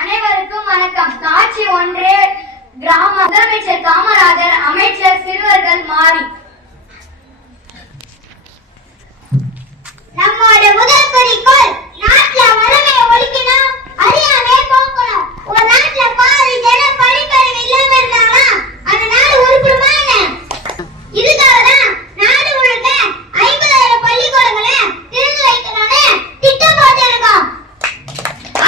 அனைவருக்கும் வணக்கம். காட்சி 1 கிராம முதலமைச்சர் காமராஜர், அமைச்சர் சிறுவர்கள் மாறி. நம்மோட முதல் குறிக்கோள் நாட்டுல வறுமையை ஒழிக்கணும், அறியாமையை போக்கணும். உங்க நாட்டுல பாதி ஜனம் படிப்பறிவு இல்லாம இருந்தாங்கன்னா அந்த நாடு உருப்படுமா என்ன? இதுக்காக தான் நாடு முழுக்க 50,000 பள்ளிக்கூடங்களை திறந்து வைக்கணும்னு திட்டம் போட்டிருக்கோம்.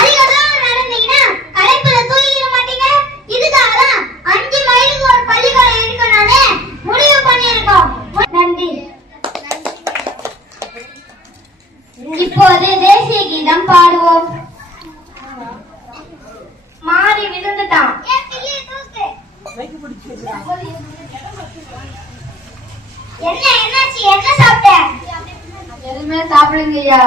அதிக தூரம் நடந்தீங்கன்னா களைப்புல தூங்கிட மாட்டீங்க. இதுக்காக தான் 5 மைலுக்கு ஒரு பள்ளிக்கூடம் இருக்கணும்னு முடிவு பண்ணியிருக்கோம். நன்றி. இப்போது தேசிய கீதம் பாடுவோம். மாறி விழுந்துட்டான். என்னாச்சு? என்ன சாப்பிட்ட? எதுவுமே சாப்பிடுங்கய்யா.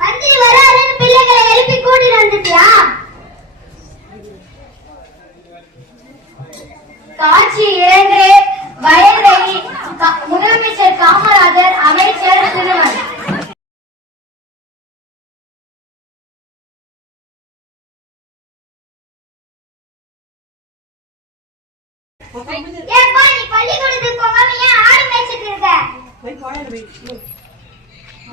மந்திரி வராருன்னு பிள்ளைகளை எழுப்பி கூட்டிட்டு வந்துட்டியா? காட்சி 2 வயல்வெளி. முதலமைச்சர் காமராஜர், அமைச்சர் சிறுவன்.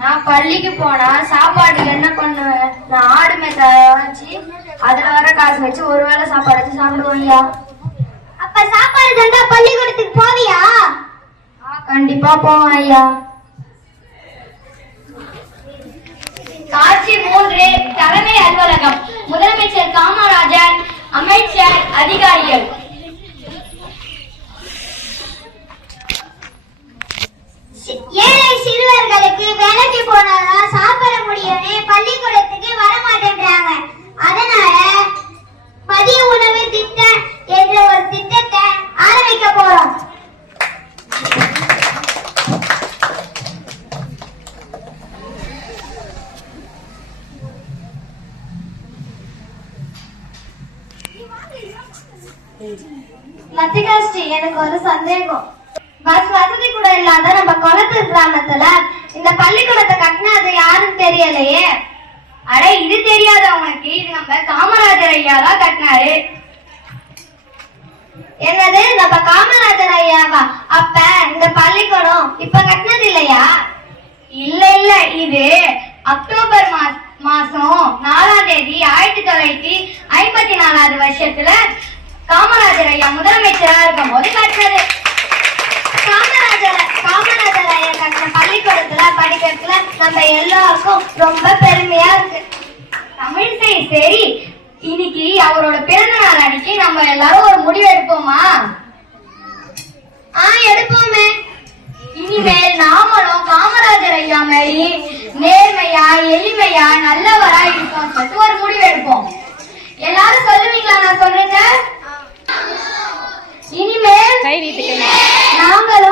நான் பள்ளிக்கு போனா சாப்பாட்டுக்கு என்ன பண்ணுவேன்? நான் ஆடு மேய்ச்ச வச்சு அதுல வர காசு வச்சு ஒருவேளை சாப்பாடு வச்சு சாப்பிடுவோம்யா. அப்ப சாப்பாடு தந்தா பள்ளிக்கூடத்துக்கு போவியா? கண்டிப்பா போவேன் ஐயா. காட்சி 3 தலைமை அலுவலகம். முதலமைச்சர் காமராஜர், அமைச்சர், அதிகாரிகள். ஏழை சிறுவர்களுக்கு வேலைக்கு போனாதான் சாப்பிட முடியும்னு பள்ளிக்கூடத்துக்கு வர மாட்டேன்றாங்க. அதனால மதிய உணவு திட்டம் என்ற ஒரு திட்டத்தை ஆரம்பிக்க போறோம். லத்திகாஸ்ரீ, எனக்கு ஒரு சந்தேகம். பஸ் வசதி கூட இல்லாத நம்ம குளத்தூர் கிராமத்துல இந்த பள்ளிக்கூடத்தை கட்டினது யாரும் தெரியலையே. அட, இது தெரியாத உனக்கு? இது நம்ம காமராஜர் ஐயா தான் கட்டினாரு. என்னது, நம்ம காமராஜர் ஐயாவா? அப்ப இந்த பள்ளிக்கூடம் இப்ப கட்டினது இல்லையா? இல்ல இல்ல, இது அக்டோபர் மாசம் 4ஆம் தேதி 1954வது வருஷத்துல காமராஜர் ஐயா முதலமைச்சரா இருக்கும் போது கட்டினது. காமராஜர் ஐயா கட்டின பள்ளிக்கூடத்துல படிக்கிறதுல நம்ம எல்லாருக்கும் ரொம்ப பெருமையா இருக்கு. தமிழ் சரி, இன்னைக்கு அவரோட பிறந்த நாள் அன்னைக்கு நம்ம எல்லாரும் ஒரு முடிவு எடுப்போமா? எடுப்போமே. இனிமேல் நாமளும் காமராஜர் ஐயா மாதிரி நேர்மையா, எளிமையா, நல்லவரா இருப்போம் சொல்லிட்டு ஒரு முடிவு எடுப்போம். எல்லாரும் சொல்லுவீங்களா? நான் சொல்றேங்க. இனிமேல் நாங்களும்